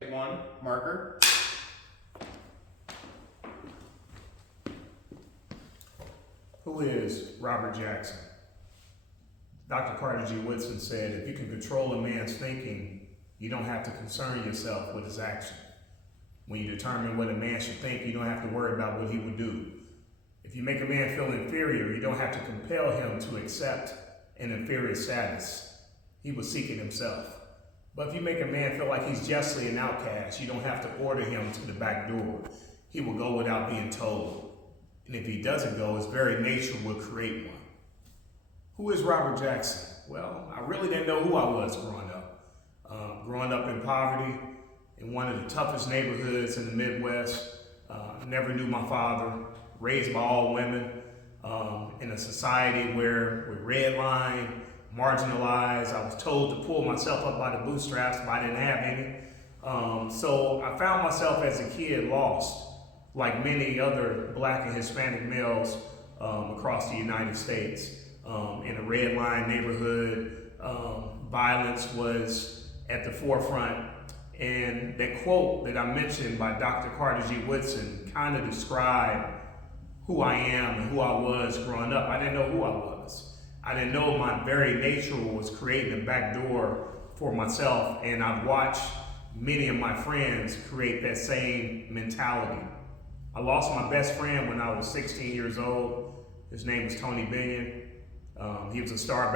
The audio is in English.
One marker. Who is Robert Jackson? Dr. Carter G. Woodson said, if you can control a man's thinking, you don't have to concern yourself with his action. When you determine what a man should think, you don't have to worry about what he would do. If you make a man feel inferior, you don't have to compel him to accept an inferior status. He will seek it himself. But if you make a man feel like he's justly an outcast, you don't have to order him to the back door. He will go without being told. And if he doesn't go, his very nature will create one. Who is Robert Jackson? Well, I really didn't know who I was growing up. Growing up in poverty, in one of the toughest neighborhoods in the Midwest, never knew my father, raised by all women, in a society where we're redlined, marginalized. I was told to pull myself up by the bootstraps, but I didn't have any. So I found myself as a kid lost, like many other Black and Hispanic males across the United States. In a redline neighborhood, violence was at the forefront. And that quote that I mentioned by Dr. Carter G. Woodson kind of described who I am and who I was growing up. I didn't know who I was. I didn't know my very nature was creating a back door for myself, and I've watched many of my friends create that same mentality. I lost my best friend when I was 16 years old. His name was Tony Binion. He was a star